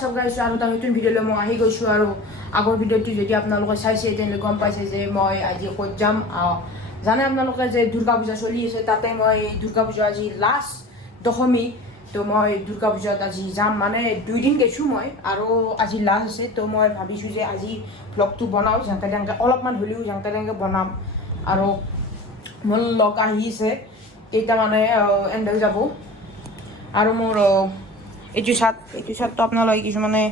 What's up guys, আৰু এটা নতুন ভিডিঅ' লৈ মই আহি গৈছোঁ আৰু আগৰ ভিডিঅ'টো যদি আপোনালোকে চাইছে তেন্তে গম পাইছে যে মই আজি ক'ত যাম জানে আপোনালোকে যে দুৰ্গা পূজা চলি আছে তাতে মই দুৰ্গা পূজা আজি লাষ্ট দশমী তো মই দুৰ্গা পূজাত আজি যাম মানে 2 দিন গৈছোঁ মই আৰু আজি লাষ্ট আছে তো মই ভাবিছোঁ যে আজি ব্লগটো বনাওঁ যেনেকৈ অলপমান হ'লেও যেনেকৈ বনাম আৰু মোৰ লগ আহিছে কেইটামানে এণ্ড হৈ যাব আৰু মোৰ এইটো চাৰ্টটো আপোনালোকে কিছুমানে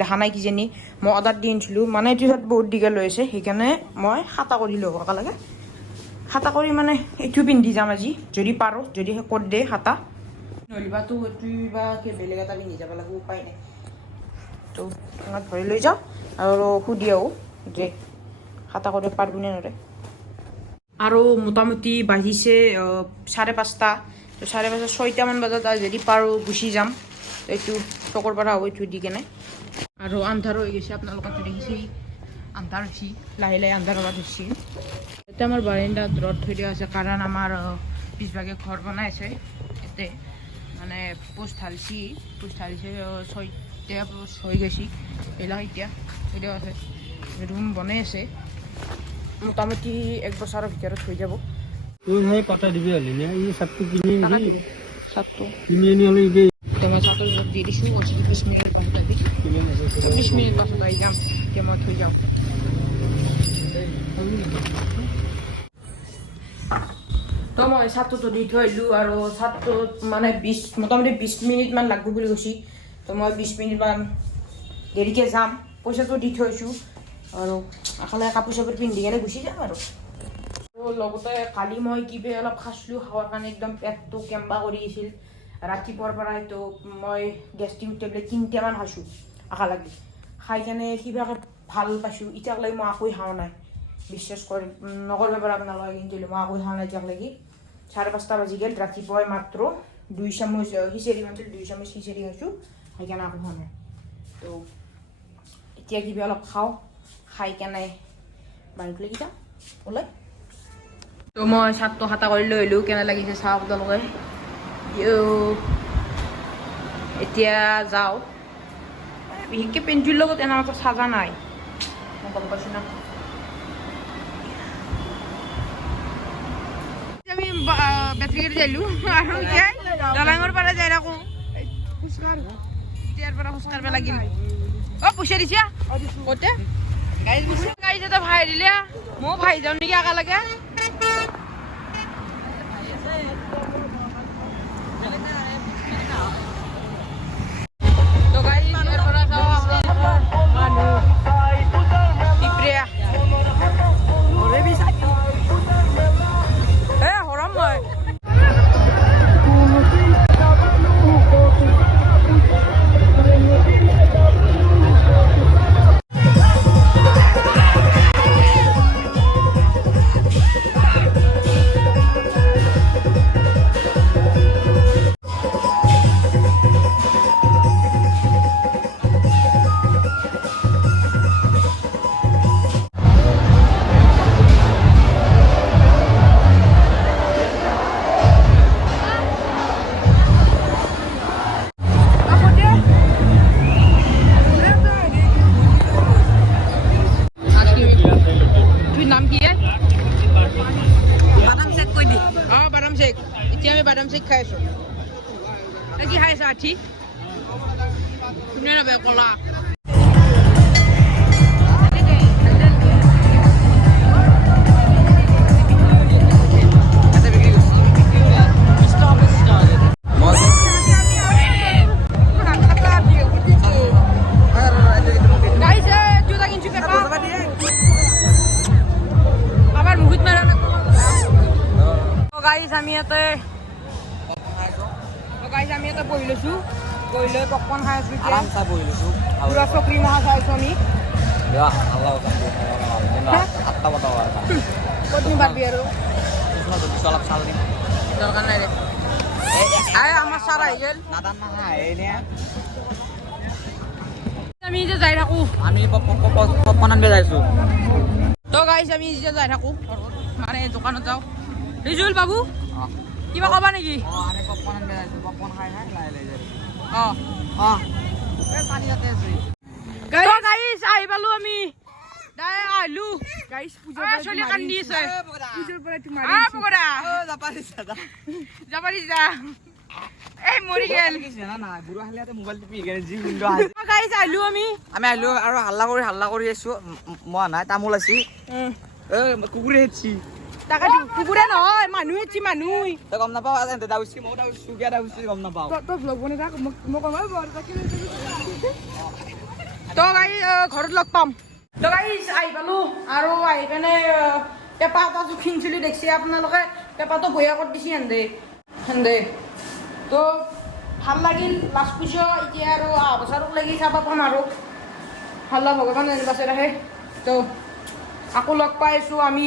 দেখা নাই কিজানি মই অৰ্ডাৰ দি আনিছিলোঁ মানে এইটো চাৰ্ট বহুত দীঘল হৈ আছে সেইকাৰণে মই খাতা কৰি লওঁ একেলগে খাতা কৰি মানে এইটো পিন্ধি যাম আজি যদি পাৰোঁ যদি ক'ত দিয়ে খাতা নহ'লেবাতো এইটো বা বেলেগ এটা পিন্ধি যাব লাগিব উপায় নাই তো তোমাক ধৰি লৈ যাওঁ আৰু সুধি আহোঁ যে খাতা কৰিব পাৰিব নে নোৱাৰে আৰু মোটামুটি বাজিছে 5:30 তো 5:30 6টামান বজাত যদি পাৰোঁ গুচি যাম এইটো চকৰ পৰা হ'ব এইটো দি কেনে আৰু আন্ধাৰ হৈ গৈছে আপোনালোকেতো দেখিছে আন্ধাৰ হৈছে লাহে লাহে আন্ধাৰ হোৱা ধৰিছে এতিয়া আমাৰ বাৰাণ্ডাত ৰ'দ থৈ দিয়া আছে কাৰণ আমাৰ পিছভাগে ঘৰ বনাই আছে ইয়াতে মানে পোষ্ট ঢালিছে 6টা পোষ্ট হৈ গৈছে এইবিলাক এতিয়া থৈ দিয়া আছে ৰুম বনাই আছে মোটামুটি 1 বছৰৰ ভিতৰত হৈ যাব পাতা দিবি হলি না এই সাতটো কিনি আনি সাতটো কিনি আনি হলে ইবে মই সাতৰ জব দি দিছোঁ 20 মিনিট পাছত আহি 20 মিনিট পাছত আহি যাম এতিয়া মই থৈ যাওঁ তো মই চাহটোতো দি থৈ আহিলোঁ আৰু চাহটোত মানে মোটামুটি 20 মিনিটমান লাগিব বুলি কৈছে তো মই 20 মিনিটমান দেৰিকৈ যাম পইচাটো দি থৈছোঁ আৰু একেলগে কাপোৰ চাপোৰ পিন্ধি কেনে গুচি যাম আৰু লগতে কালি মই কিবা অলপ খাইছিলোঁ খাৱাৰ কাৰণে একদম পেটটো কেম্বা কৰি আছিল ৰাতিপুৱাৰ পৰা তো মই গেষ্ট্ৰিক টেবলেট 3টামান খাইছোঁ একেলগে খাই কেনে কিবাকৈ ভাল পাইছোঁ এতিয়ালৈকে মই একোৱে খাওঁ নাই বিশ্বাস কৰি নকৰিব পাৰে আপোনালোকে কিন্তু মই একোৱে খাওঁ নাই এতিয়ালৈকে 5:30 বাজি গ'ল ৰাতিপুৱাই মাত্ৰ 2 চামুচ খিচিৰি মাত্ৰ 2 চামুচ খিচিৰি খাইছোঁ খাই কেনে একো খোৱা নাই তো এতিয়া কিবা অলপ খাওঁ খাই কেনে বাৰীত লাগি যাম ওলাই তো মই চাহটো খাতা কৰি লৈ আহিলোঁ কেনে লাগিছে চাহ আপোনালোকে এতিয়া যাওঁ বিশেষকৈ পেণ্টটোৰ লগত এনেকুৱা চাজা নাই মই গম পাইছোঁ না আমি বেটাৰী গাড়ী যাইলোঁ আৰু এতিয়া দলাঙৰ পৰা যাই থাকোঁ এতিয়াৰ পৰা খোজকাঢ়িব লাগিল পইচা দিছা ক'তে গাড়ী এটা ভাই দিলে ময়ো ভাই যাওঁ নেকি একেলগে বাদাম শেক খাই আছো কি খাই আছা আঠি ধুনীয়া নাপায় কলা আমি এটা বহি লৈছোঁ বহি লৈ পপকৰ্ণ খাই আছোঁ পুৰা চকৰি মহা চাই আছোঁ আমি ক'ত নি পাৰবি আৰু অলপ চাল দিম দৰকাৰ নাই আমাৰ ছাৰ আহি গ'ল আমি এতিয়া যাই থাকোঁ আমি পপকৰ্ণ আনিব যাইছোঁ তো গাইছ আমি এতিয়া যাই থাকোঁ মানে দোকানত যাওঁ ৰিজুল বাবু কিবা ক'বা নেকি আমি পপকৰ্ণ আনিব যাইছোঁ পপকৰ্ণ খাই লাহে লাহে অঁ গাইস আহি পালো আমি দাই আলু গাইস পূজা চলি কান্দি আছে পূজাৰ পৰা তোমাৰ পকৰা জাপানিজ দা এই মৰি গেল গাইস আলু আমি আহিলো আৰু হাল্লা কৰি আছো মই নাই তামোল আছি কুকুৰে হেছি তাকে কুকুৰে নহয় মানুহ হেছি মানুহ তই গম নাপাও দাউছি মই দাউছি কিয়া দাউছি গম নাপাও তই ব্লগ বনাই থাক মই কমাই তো গাই ঘৰত লগ পাম তো গাইছ আহি পালো আৰু আহি পিনে পেপা এটা জুখিনছিলো দেখছি আপোনালোকে পেপাটো বয়া কৰি দিছি হেন্দে তো ভাল লাগিল লাষ্ট পুজা এতিয়া আৰু অহা বছৰক লাগি চাব পাম আৰু হাল্লা ভগৱান বাছে ৰাখে তো আকৌ লগ পাই আছোঁ আমি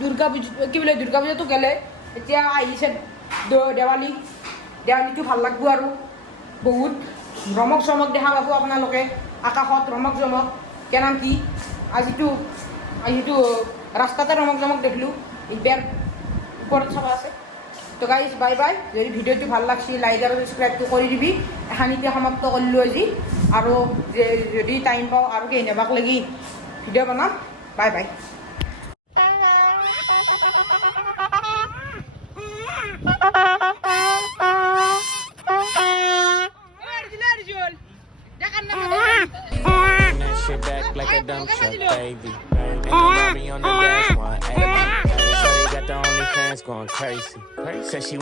দুৰ্গা পূজা কি বোলে দুৰ্গা পূজাটো গ'লে এতিয়া আহিছে দেৱালীটো ভাল লাগব আৰু বহুত ৰমক চমক দেখা পাব আপোনালোকে আকাশত ৰমক জমক কেনাম কি আজিতো ৰাস্তাতে ৰমক জমক দেখিলোঁ এইবাৰ ওপৰত চাব আছে তো গাইজ বাই বাই যদি ভিডিঅ'টো ভাল লাগছি লাইক আৰু ছাবস্ক্ৰাইবটো কৰি দিবি এখানিতে সমাপ্ত কৰিলোঁ আজি আৰু যদি টাইম পাওঁ আৰু কেইনাবাক লাগি ভিডিঅ' বনাম bye bye Shit back like a dump truck, baby. Ain't nobody on the dance one, ayy. So they got the OnlyFans going crazy. Said she